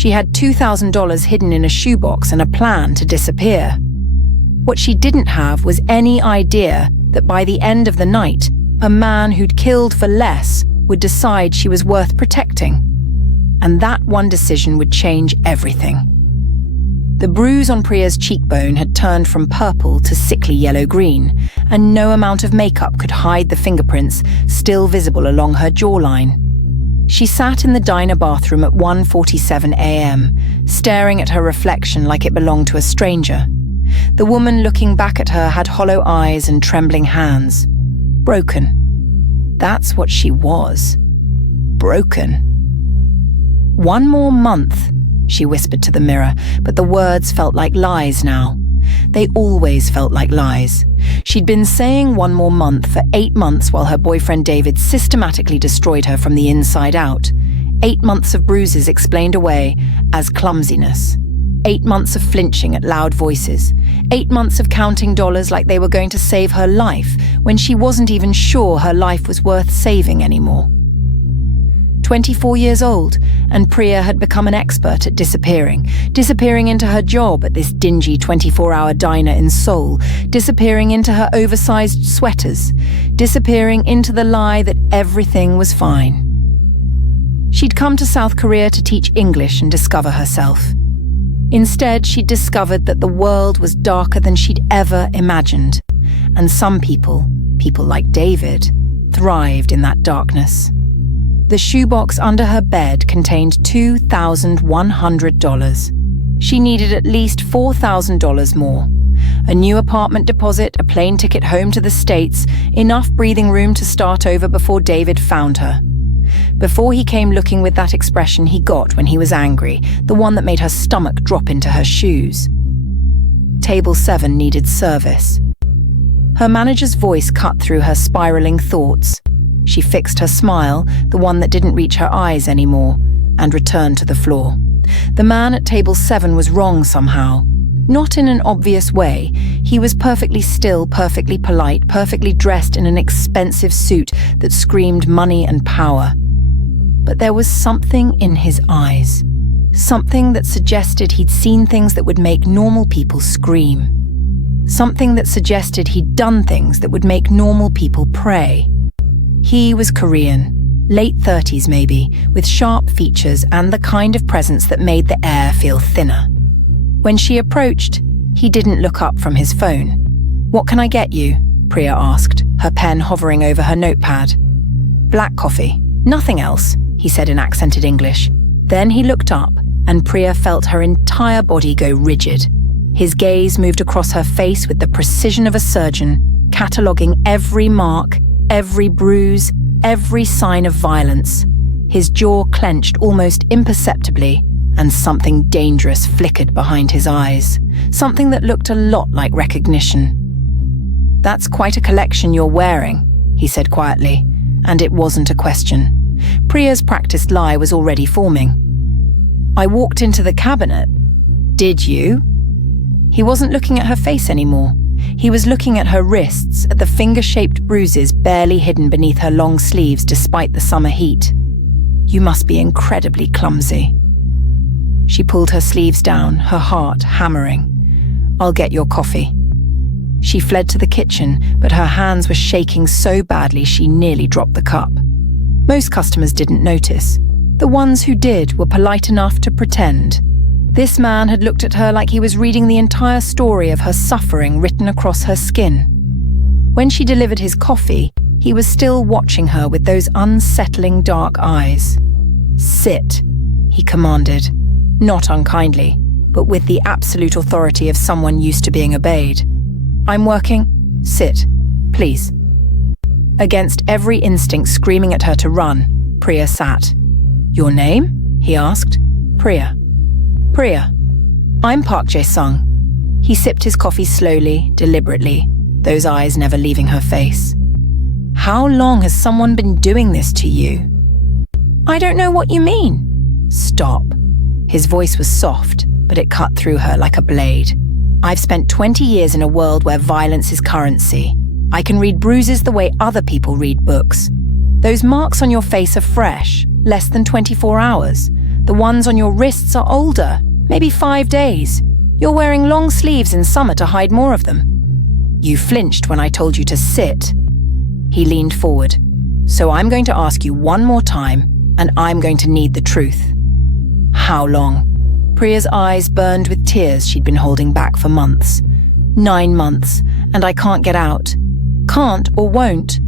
She had $2,000 hidden in a shoebox and a plan to disappear. What she didn't have was any idea that by the end of the night, a man who'd killed for less would decide she was worth protecting. And that one decision would change everything. The bruise on Priya's cheekbone had turned from purple to sickly yellow-green, and no amount of makeup could hide the fingerprints still visible along her jawline. She sat in the diner bathroom at 1:47 a.m., staring at her reflection like it belonged to a stranger. The woman looking back at her had hollow eyes and trembling hands. Broken. That's what she was. Broken. "One more month," she whispered to the mirror, but the words felt like lies now. They always felt like lies. She'd been saying one more month for 8 months while her boyfriend David systematically destroyed her from the inside out. 8 months of bruises explained away as clumsiness. 8 months of flinching at loud voices. 8 months of counting dollars like they were going to save her life when she wasn't even sure her life was worth saving anymore. 24 years old, and Priya had become an expert at disappearing into her job at this dingy 24-hour diner in Seoul, disappearing into her oversized sweaters, disappearing into the lie that everything was fine. She'd come to South Korea to teach English and discover herself. Instead, she'd discovered that the world was darker than she'd ever imagined, and some people like David, thrived in that darkness. The shoebox under her bed contained $2,100. She needed at least $4,000 more. A new apartment deposit, a plane ticket home to the States, enough breathing room to start over before David found her. Before he came looking with that expression he got when he was angry, the one that made her stomach drop into her shoes. Table 7 needed service. Her manager's voice cut through her spiraling thoughts. She fixed her smile, the one that didn't reach her eyes anymore, and returned to the floor. The man at table 7 was wrong somehow. Not in an obvious way. He was perfectly still, perfectly polite, perfectly dressed in an expensive suit that screamed money and power. But there was something in his eyes. Something that suggested he'd seen things that would make normal people scream. Something that suggested he'd done things that would make normal people pray. He was Korean, late 30s maybe, with sharp features and the kind of presence that made the air feel thinner. When she approached, he didn't look up from his phone. "What can I get you?" Priya asked, her pen hovering over her notepad. "Black coffee. Nothing else," he said in accented English. Then he looked up, and Priya felt her entire body go rigid. His gaze moved across her face with the precision of a surgeon, cataloguing every mark, every bruise, every sign of violence. His jaw clenched almost imperceptibly, and something dangerous flickered behind his eyes, something that looked a lot like recognition. "That's quite a collection you're wearing," he said quietly, and it wasn't a question. Priya's practiced lie was already forming. "I walked into the cabinet." "Did you?" He wasn't looking at her face anymore. He was looking at her wrists, at the finger-shaped bruises barely hidden beneath her long sleeves despite the summer heat. "You must be incredibly clumsy." She pulled her sleeves down, her heart hammering. "I'll get your coffee." She fled to the kitchen, but her hands were shaking so badly she nearly dropped the cup. Most customers didn't notice. The ones who did were polite enough to pretend. This man had looked at her like he was reading the entire story of her suffering written across her skin. When she delivered his coffee, he was still watching her with those unsettling dark eyes. "Sit," he commanded, not unkindly, but with the absolute authority of someone used to being obeyed. "I'm working. Sit, please." Against every instinct screaming at her to run, Priya sat. "Your name?" he asked. "Priya." "Priya. I'm Park Jae-sung." He sipped his coffee slowly, deliberately, those eyes never leaving her face. "How long has someone been doing this to you?" "I don't know what you mean." "Stop." His voice was soft, but it cut through her like a blade. "I've spent 20 years in a world where violence is currency. I can read bruises the way other people read books. Those marks on your face are fresh, less than 24 hours. The ones on your wrists are older, maybe 5 days. You're wearing long sleeves in summer to hide more of them. You flinched when I told you to sit. He leaned forward. So I'm going to ask you one more time, and I'm going to need the truth. How long? Priya's eyes burned with tears she'd been holding back for months. 9 months, and I can't get out. Can't or won't.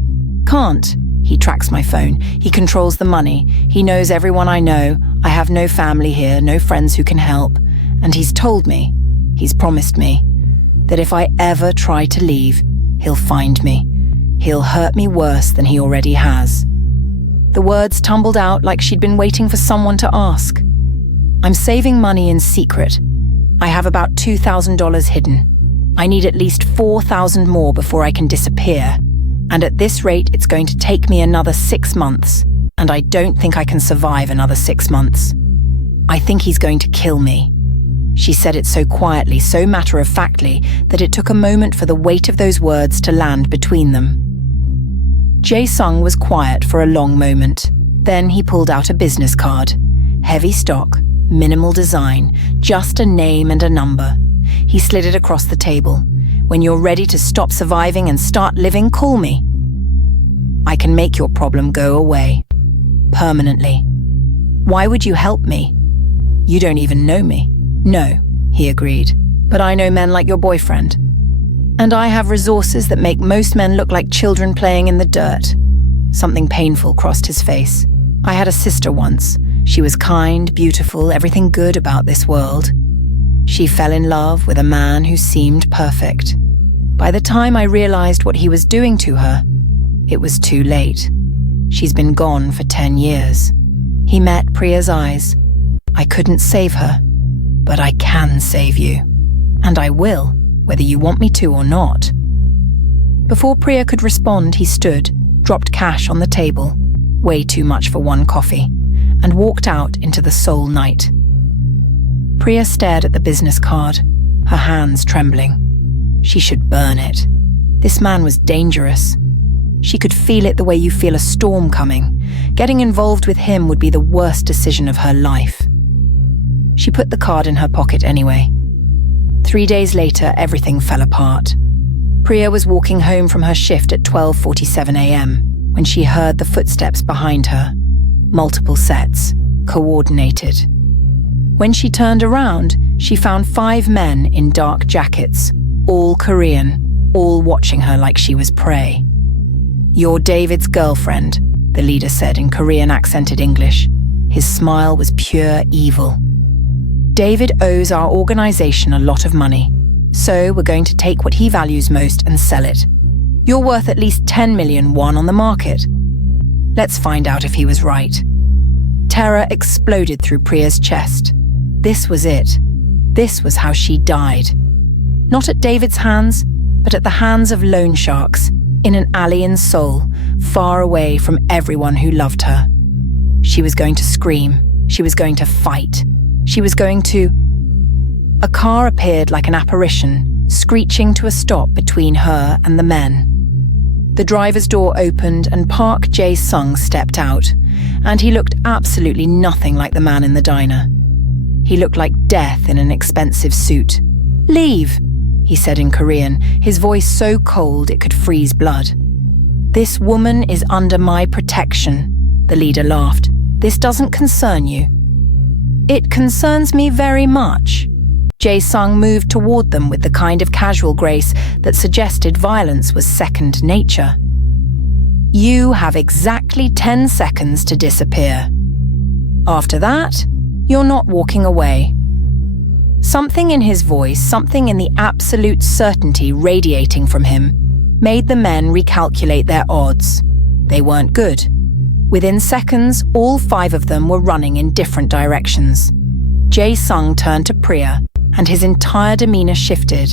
Can't. He tracks my phone. He controls the money. He knows everyone I know. I have no family here, no friends who can help. And he's told me, he's promised me, that if I ever try to leave, he'll find me. He'll hurt me worse than he already has. The words tumbled out like she'd been waiting for someone to ask. I'm saving money in secret. I have about $2,000 hidden. I need at least 4,000 more before I can disappear. And at this rate, it's going to take me another 6 months. And I don't think I can survive another 6 months. I think he's going to kill me. She said it so quietly, so matter-of-factly, that it took a moment for the weight of those words to land between them. Jae-sung was quiet for a long moment. Then he pulled out a business card. Heavy stock, minimal design, just a name and a number. He slid it across the table. When you're ready to stop surviving and start living, call me. I can make your problem go away. Permanently. Why would you help me? You don't even know me. No, he agreed. But I know men like your boyfriend. And I have resources that make most men look like children playing in the dirt. Something painful crossed his face. I had a sister once. She was kind, beautiful, everything good about this world. She fell in love with a man who seemed perfect. By the time I realized what he was doing to her, it was too late. She's been gone for 10 years. He met Priya's eyes. I couldn't save her, but I can save you. And I will, whether you want me to or not. Before Priya could respond, he stood, dropped cash on the table, way too much for one coffee, and walked out into the Seoul night. Priya stared at the business card, her hands trembling. She should burn it. This man was dangerous. She could feel it the way you feel a storm coming. Getting involved with him would be the worst decision of her life. She put the card in her pocket anyway. 3 days later, everything fell apart. Priya was walking home from her shift at 12:47 a.m. when she heard the footsteps behind her. Multiple sets, coordinated. When she turned around, she found 5 men in dark jackets, all Korean, all watching her like she was prey. "You're David's girlfriend," the leader said in Korean accented English. His smile was pure evil. "David owes our organization a lot of money, so we're going to take what he values most and sell it. You're worth at least 10 million won on the market. Let's find out if he was right." Terror exploded through Priya's chest. This was it. This was how she died. Not at David's hands, but at the hands of loan sharks, in an alley in Seoul, far away from everyone who loved her. She was going to scream. She was going to fight. She was going to... A car appeared like an apparition, screeching to a stop between her and the men. The driver's door opened and Park Jae-sung stepped out, and he looked absolutely nothing like the man in the diner. He looked like death in an expensive suit. "Leave," he said in Korean, his voice so cold it could freeze blood. "This woman is under my protection," the leader laughed. "This doesn't concern you." "It concerns me very much." Jae-sung moved toward them with the kind of casual grace that suggested violence was second nature. "You have exactly 10 seconds to disappear. After that, you're not walking away." Something in his voice, something in the absolute certainty radiating from him, made the men recalculate their odds. They weren't good. Within seconds, all 5 of them were running in different directions. Jae-sung turned to Priya, and his entire demeanor shifted.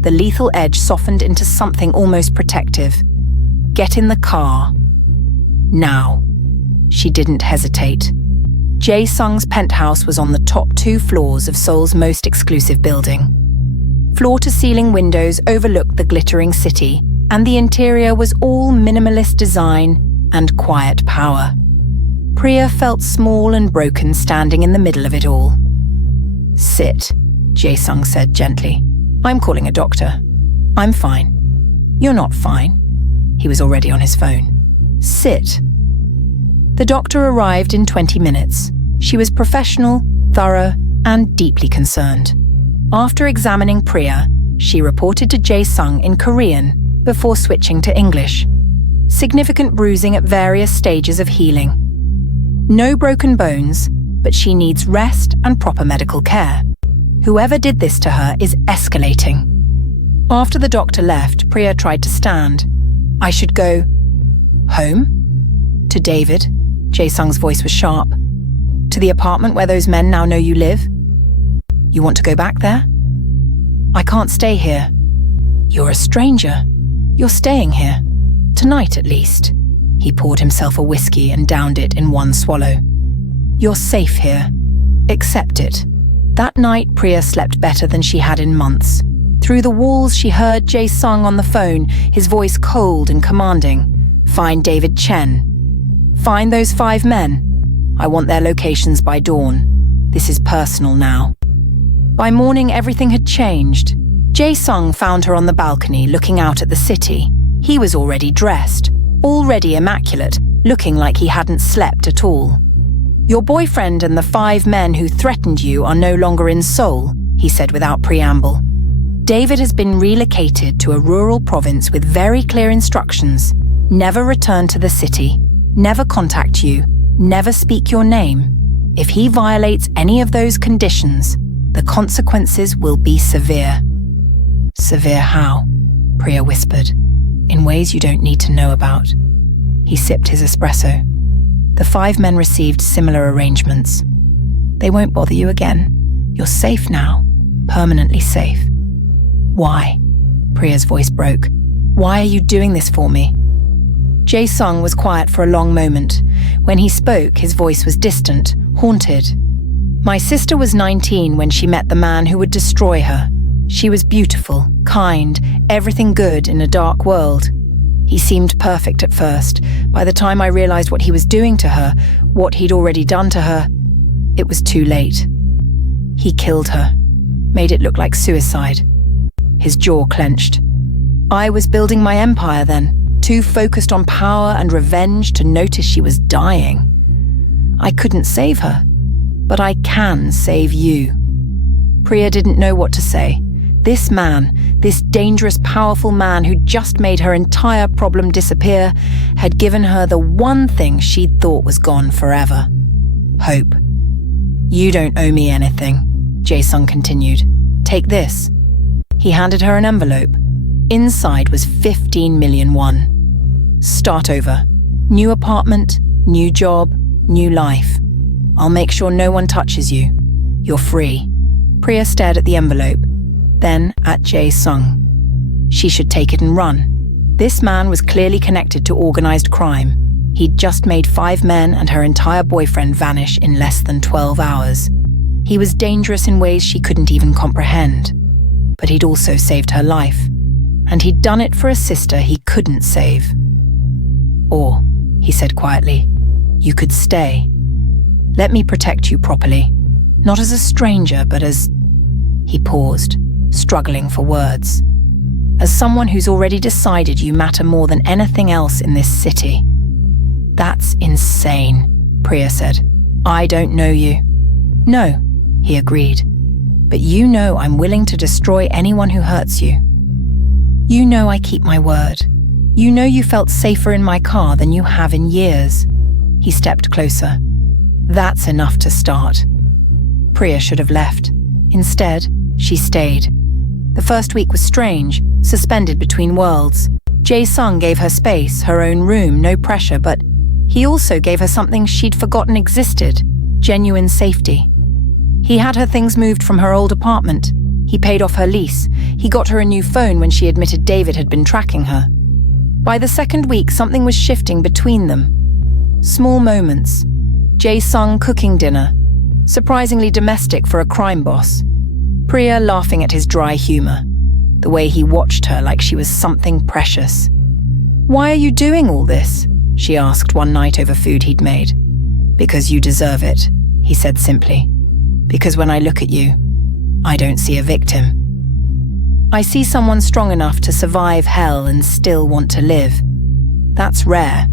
The lethal edge softened into something almost protective. "Get in the car. Now." She didn't hesitate. Jae-sung's penthouse was on the top 2 floors of Seoul's most exclusive building. Floor-to-ceiling windows overlooked the glittering city, and the interior was all minimalist design and quiet power. Priya felt small and broken standing in the middle of it all. "Sit," Jae-sung said gently. "I'm calling a doctor. I'm fine." "You're not fine." He was already on his phone. "Sit." The doctor arrived in 20 minutes. She was professional, thorough, and deeply concerned. After examining Priya, she reported to Jae-sung in Korean before switching to English. Significant bruising at various stages of healing. No broken bones, but she needs rest and proper medical care. Whoever did this to her is escalating. After the doctor left, Priya tried to stand. "I should go home?" "To David." Jae-sung's voice was sharp. "To the apartment where those men now know you live? You want to go back there?" "I can't stay here." "You're a stranger. You're staying here. Tonight, at least." He poured himself a whiskey and downed it in one swallow. "You're safe here. Accept it." That night, Priya slept better than she had in months. Through the walls, she heard Jae-sung on the phone, his voice cold and commanding. "Find David Chen. Find those 5 men. I want their locations by dawn. This is personal now." By morning, everything had changed. Jae-sung found her on the balcony looking out at the city. He was already dressed, already immaculate, looking like he hadn't slept at all. "Your boyfriend and the 5 men who threatened you are no longer in Seoul," he said without preamble. "David has been relocated to a rural province with very clear instructions. Never return to the city, never contact you, never speak your name. If he violates any of those conditions, the consequences will be severe." "Severe how?" Priya whispered. "In ways you don't need to know about." He sipped his espresso. The 5 men received similar arrangements. "They won't bother you again. You're safe now, permanently safe." "Why?" Priya's voice broke. "Why are you doing this for me?" Jae-sung was quiet for a long moment. When he spoke, his voice was distant, haunted. "My sister was 19 when she met the man who would destroy her. She was beautiful, kind, everything good in a dark world. He seemed perfect at first. By the time I realized what he was doing to her, what he'd already done to her, it was too late. He killed her, made it look like suicide." His jaw clenched. "I was building my empire then, too focused on power and revenge to notice she was dying. I couldn't save her, but I can save you." Priya didn't know what to say. This man, this dangerous, powerful man who just made her entire problem disappear, had given her the one thing she'd thought was gone forever. Hope. "You don't owe me anything," Jae-sung continued. "Take this." He handed her an envelope. Inside was 15 million won. "Start over. New apartment, new job, new life. I'll make sure no one touches you. You're free." Priya stared at the envelope, then at Jae-sung. She should take it and run. This man was clearly connected to organized crime. He'd just made 5 men and her entire boyfriend vanish in less than 12 hours. He was dangerous in ways she couldn't even comprehend. But he'd also saved her life. And he'd done it for a sister he couldn't save. "Or," he said quietly, "you could stay. Let me protect you properly. Not as a stranger, but as..." He paused, struggling for words. "As someone who's already decided you matter more than anything else in this city." "That's insane," Priya said. "I don't know you." "No," he agreed. "But you know I'm willing to destroy anyone who hurts you. You know I keep my word. You know you felt safer in my car than you have in years." He stepped closer. "That's enough to start." Priya should have left. Instead, she stayed. The first week was strange, suspended between worlds. Jae-sung gave her space, her own room, no pressure, but he also gave her something she'd forgotten existed, genuine safety. He had her things moved from her old apartment. He paid off her lease. He got her a new phone when she admitted David had been tracking her. By the second week, something was shifting between them. Small moments. Jae-sung cooking dinner. Surprisingly domestic for a crime boss. Priya laughing at his dry humor. The way he watched her like she was something precious. "Why are you doing all this?" she asked one night over food he'd made. Because you deserve it, he said simply. Because when I look at you, I don't see a victim. I see someone strong enough to survive hell and still want to live. That's rare.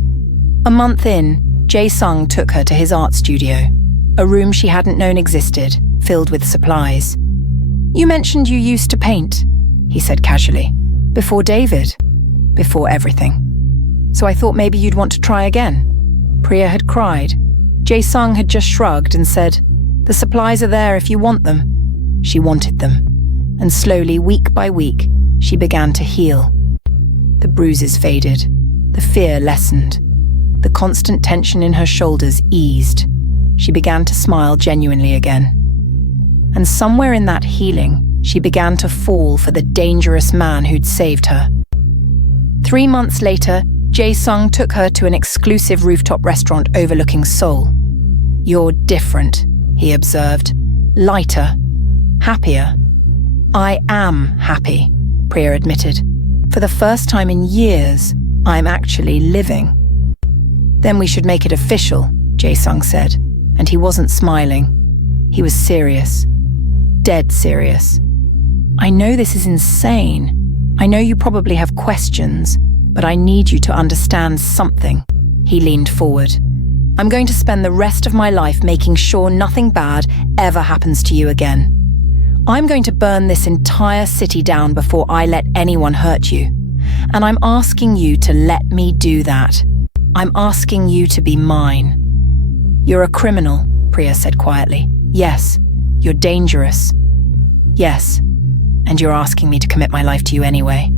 A month in, Jae-sung took her to his art studio, a room she hadn't known existed, filled with supplies. You mentioned you used to paint, he said casually. Before David. Before everything. So I thought maybe you'd want to try again. Priya had cried. Jae-sung had just shrugged and said, the supplies are there if you want them. She wanted them. And slowly, week by week, she began to heal. The bruises faded. The fear lessened. The constant tension in her shoulders eased. She began to smile genuinely again. And somewhere in that healing, she began to fall for the dangerous man who'd saved her. 3 months later, Jae-sung took her to an exclusive rooftop restaurant overlooking Seoul. You're different, he observed. Lighter. Happier. I am happy, Priya admitted. For the first time in years, I'm actually living. Then we should make it official, Jae-sung said, and he wasn't smiling. He was serious. Dead serious. I know this is insane. I know you probably have questions, but I need you to understand something. He leaned forward. I'm going to spend the rest of my life making sure nothing bad ever happens to you again. I'm going to burn this entire city down before I let anyone hurt you. And I'm asking you to let me do that. I'm asking you to be mine. You're a criminal, Priya said quietly. Yes, you're dangerous. Yes, and you're asking me to commit my life to you anyway.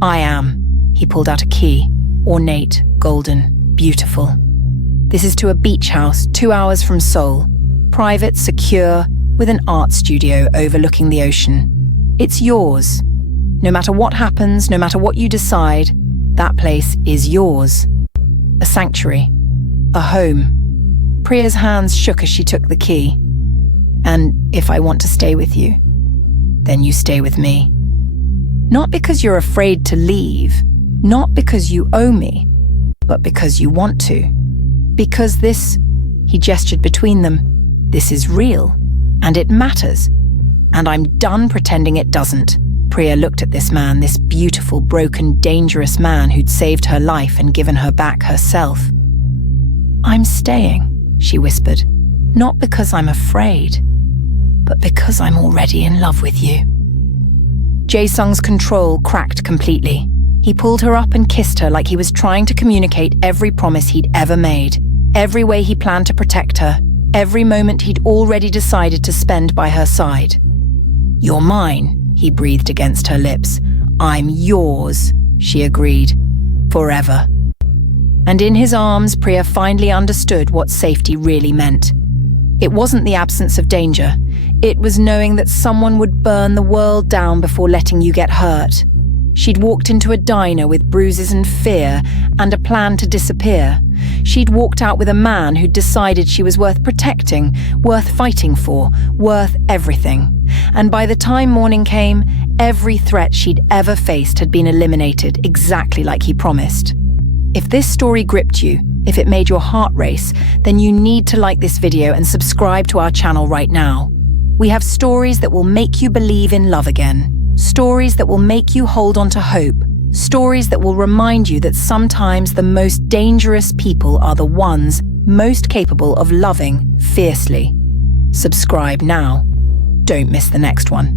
I am. He pulled out a key, ornate, golden, beautiful. This is to a beach house 2 hours from Seoul, private, secure, with an art studio overlooking the ocean. It's yours. No matter what happens, no matter what you decide, that place is yours. A sanctuary. A home. Priya's hands shook as she took the key. And if I want to stay with you, then you stay with me. Not because you're afraid to leave, not because you owe me, but because you want to. Because this, he gestured between them, this is real, and it matters. And I'm done pretending it doesn't. Priya looked at this man, this beautiful, broken, dangerous man who'd saved her life and given her back herself. I'm staying, she whispered, not because I'm afraid, but because I'm already in love with you. Jae-sung's control cracked completely. He pulled her up and kissed her like he was trying to communicate every promise he'd ever made, every way he planned to protect her, every moment he'd already decided to spend by her side. You're mine, he breathed against her lips. I'm yours, she agreed. Forever. And in his arms, Priya finally understood what safety really meant. It wasn't the absence of danger. It was knowing that someone would burn the world down before letting you get hurt. She'd walked into a diner with bruises and fear and a plan to disappear. She'd walked out with a man who'd decided she was worth protecting, worth fighting for, worth everything. And by the time morning came, every threat she'd ever faced had been eliminated exactly like he promised. If this story gripped you, if it made your heart race, then you need to like this video and subscribe to our channel right now. We have stories that will make you believe in love again. Stories that will make you hold on to hope. Stories that will remind you that sometimes the most dangerous people are the ones most capable of loving fiercely. Subscribe now. Don't miss the next one.